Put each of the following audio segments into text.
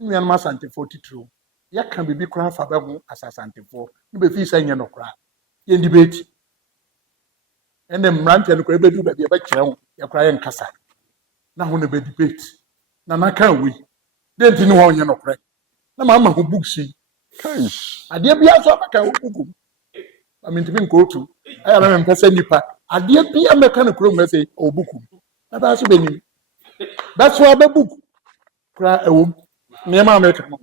nua no asantefo titiro yɛka bibi kora fa bɛho asasantefo ne bɛfi sɛ nyɛ no kora yɛn debate ɛne mmeranteɛ no kora bɛdu baabi ɛbɛkyerɛ ho yɛkora yɛ nkasa na ho no bɛ debate na naka awi dɛ nti ne hɔ nyɛ no kora na maama ho books yi adeɛ bia so abɛka wo book mu amintimi nkootu ayɛ na mempɛ sɛ nipa adeɛ bia mɛka no kurom sɛ ɔ book mu na baa so bɛnim bɛso abɛbook kora ɛwom nneɛma a mɛka no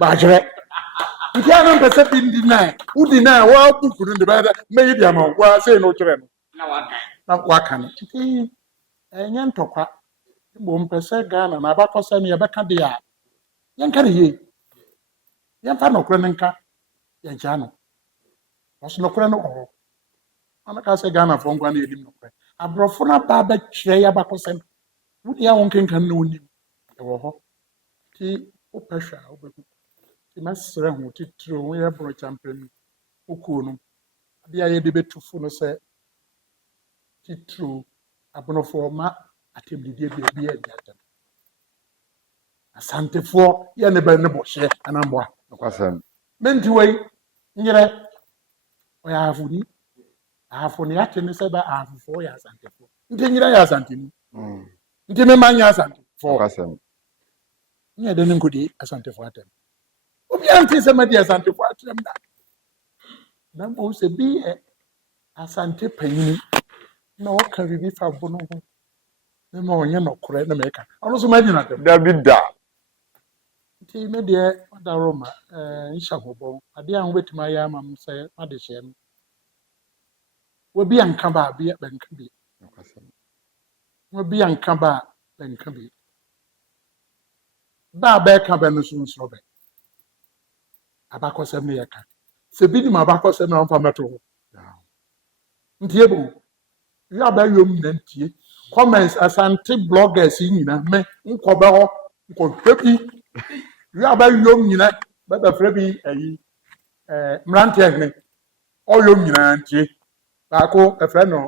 baakyerɛ nti a na mpɛ sɛ bi ndi na wodi na waa book no de bɛyɛ mɛyi di ama waa sɛ no kyerɛ no na waka no nti ɛnyɛ ntɔkwa bo mpɛ sɛ Ghana na abakɔ sɛ no yɛbɛka de a yɛnka ne yie yɛmfa nɔkorɛ no nka yɛnkyaa no ɔso nɔkorɛ no wɔ hɔ anaka sɛ Ghanafoɔ nkwa no yɛdim nɔkorɛ aborɔfo no aba bɛkyerɛ yɛ abakɔ sɛ no wode a wo nkenka no wonim ɛwɔ hɔ nti wopɛ hwɛ a wobɛhu nti mɛserɛ ho titiro ho yɛ borɔ kyampani wokuo no adeɛ a yɛde bɛtu fo no sɛ titiro abonofoɔ ma atɛmdidie baabi a adi atɛm asantefoɔ yɛ ne bɛ ne bɔhyɛ anamboa menti wei nyerɛ ɔyɛ ahafoni ahafoni ate ne sɛ bɛ ahafofoɔ yɛ asantefoɔ nti nyerɛ yɛ asanteni nti mema nyɛ asantefoɔ nyɛ de ne nkɔdi asantefoɔ atɛm obiara nte sɛ madi asantefoɔ atɛm da na mmom sɛ bi yɛ asante panyini na ɔka biribi fa bo no ho na ma ɔnyɛ nɔkorɛ na mɛka ɔno so magyina atɛm David da nti me deɛ ɔda roma nhyɛ hɔbɔ adeɛ a wobɛtumi ayɛ ama m sɛ made hyɛ no wabi anka ba a bɛnka bi wabi anka ba a bɛnka bi ba a bɛka bɛ no so nsoro bɛ abakɔsɛm no yɛka sɛ bi nim abakɔsɛm no ɔmfa mɛto hɔ nti yɛbɔ yɛ abɛyɔm nyina ntie comments asante bloggers yi nyina me nkɔbɛ hɔ nkɔhwɛ bi yɛ abɛyɔm nyina bɛbɛfrɛ bi ayi mmeranteɛ hene ɔyɔm nyinaa ntie baako ɛfrɛ no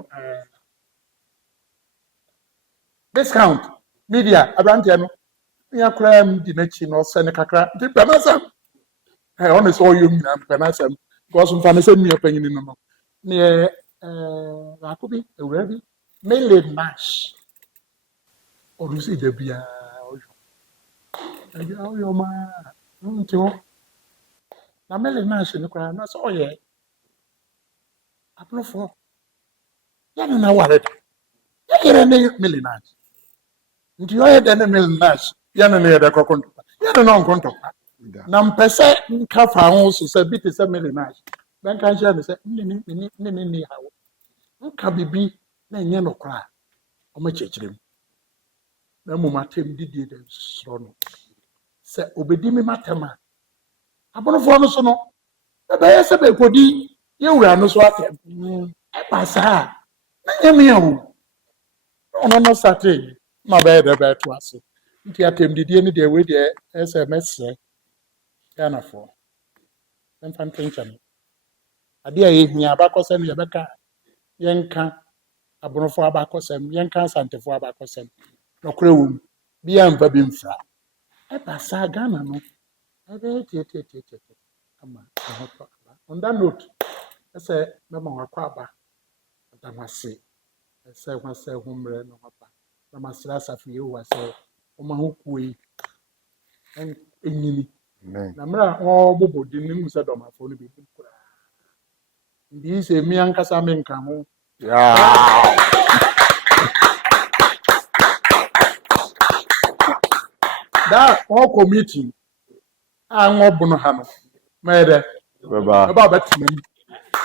discount media aberanteɛ no ya koraa m di n'akyi na ɔsɛ ne kakra nti pɛ n'asɛm ɔne sɛ ɔyɔm nyinaa pɛ n'asɛm because mfa ne sɛ nnua panyini no no neɛ baako bi awura bi Mele Nash ɔno sɛ da biara ɔyɔm a nti hɔ na Mele Nash no koraa na sɛ ɔyɛ aborofoɔ yɛne na ware da yɛyerɛ ne Mele Nash nti ɔyɛ dɛ ne Mele Nash yɛne ne yɛdɛ kɔkɔ ntɔkwa yɛne na ɔnkɔ ntɔkwa na mpɛ sɛ nka fa ho so sɛ bi te sɛ Mele Nash bɛnka nhyɛ ne sɛ ne ni hawo nka bibi na ɛnyɛ nɔkorɛ a ɔmakyerɛkyerɛ mu na mmom atɛm didie dɛ soro no sɛ obɛdi me matɛm a aborofoɔ no so no bɛbɛyɛ sɛ bɛkɔdi yɛwura no so atɛm ɛba saa a na nyɛ o na ɔno no sate ma bɛyɛ dɛ bɛɛto ase nti atɛm didie no deɛ wei deɛ ɛsɛ mɛsrɛ Ghanafoɔ mɛmfa ntenkyɛn adeɛ a yɛhia abakɔsɛm yɛbɛka yɛnka aborofoɔ abakɔsɛm yɛnka asantefoɔ abakɔsɛm nɔkorɛ wɔ mu bia mfa bi mfra ɛba saa Ghana no ɛbɛyɛ tietietie ama ɛho tɔ aba on that note ɛsɛ mɛma wakɔ aba adamase ɛsɛ ho sɛ ho mmerɛ no aba na masrɛ asafo Yehowa sɛ ɔma ho kuo yi ɛnyini na mmerɛ a ɔbobɔ din no mu sɛ dɔmafoɔ no bɛdim koraa ndi sɛ mi ankasa menka ho da all committee a ngɔbono ha no mɛdɛ bɛba bɛtenam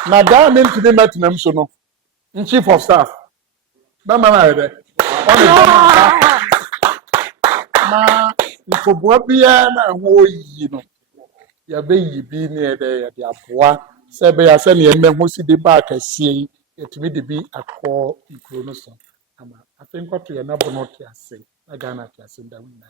na da mentimi mɛtenam so no chief of staff bɛma na yɛdɛ ɔne ma nkoboa biara na ɛho yi no yɛbɛyi bi ne yɛdɛ yɛde aboa sɛ bɛyɛ sɛ ne yɛmmɛ ho si de ba akɛseɛ yi yɛtumi de bi akɔ nkuro no so ama afei nkɔto yɛ nabo no te ase na Ghana te ase da nyinaa